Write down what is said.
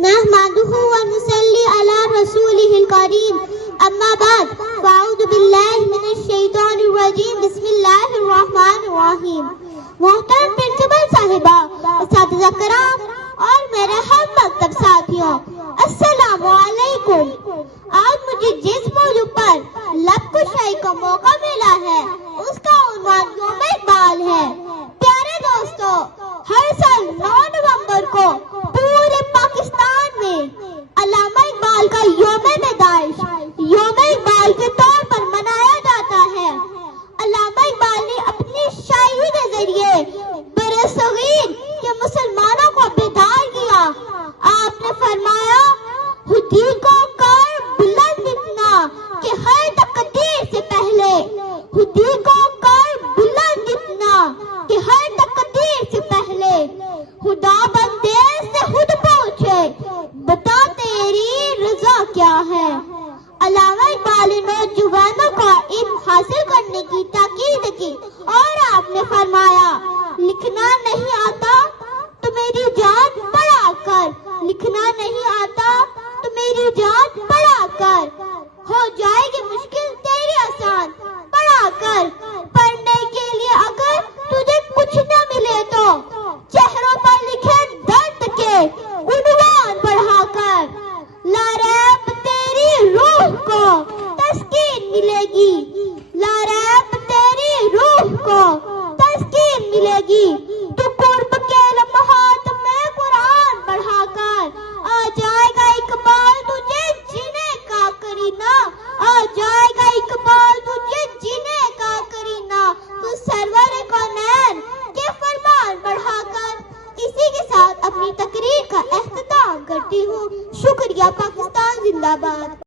نحمده ونصلي على رسوله الكريم اما بعد فاعوذ باللہ من الشیطان الرجیم بسم اللہ الرحمن الرحیم۔ محترم پرنسپل صاحبہ، اساتذہ کرام اور میرے ہم مکتب ساتھیوں، السلام علیکم۔ آج مجھے جس موضوع پر لب کشائی کا موقع ملا ہے اس کا عنوان یوم اقبال ہے۔ پیارے دوستو، ہر سال 9 نومبر کو پورے پاکستان میں علامہ اقبال کا یوم پیدائش یوم اقبال کے طور پر منایا جاتا ہے۔ علامہ اقبال نے اپنی شاعری کے ذریعے برصغیر کے مسلمانوں کو بیدار کیا۔ آپ نے فرمایا، خودی کو کر بلند اتنا کہ ہر تقدیر سے پہلے، خودی کو کر بلند اتنا کہ ہر تقدیر سے پہلے، خدا بندے سے خود پوچھے بتا تیری رضا کیا ہے۔ علامہ اقبال نے نوجوانوں کا علم حاصل کرنے کی تاکید کی اور آپ نے فرمایا، لکھنا نہیں آتا تو میری جان پڑھا کر، لکھنا نہیں آتا تو میری جان پڑھا کر، ہو جائے گی مشکل تیری آسان پڑھا کر۔ پڑھنے کے لیے اگر تجھے کچھ نہ ملے تو چہروں پر لکھے درد کے عنوان پڑھا کر، لا ریب تیری روح کو تسکین ملے گی، لا ریب تیری روح کو تسکین ملے گی۔ تو قرب کے لمحات میں قرآن پڑھا کر، آ جائے گا اقبال تجھے جینے کا کرینہ، آ جائے گا اقبال تجھے جینے کا کرینہ۔ تو سرور کونین کے فرمان پڑھا کر اسی کے ساتھ اپنی تقریر کا اختتام کرتی ہوں۔ شکریہ۔ پاکستان زندہ باد۔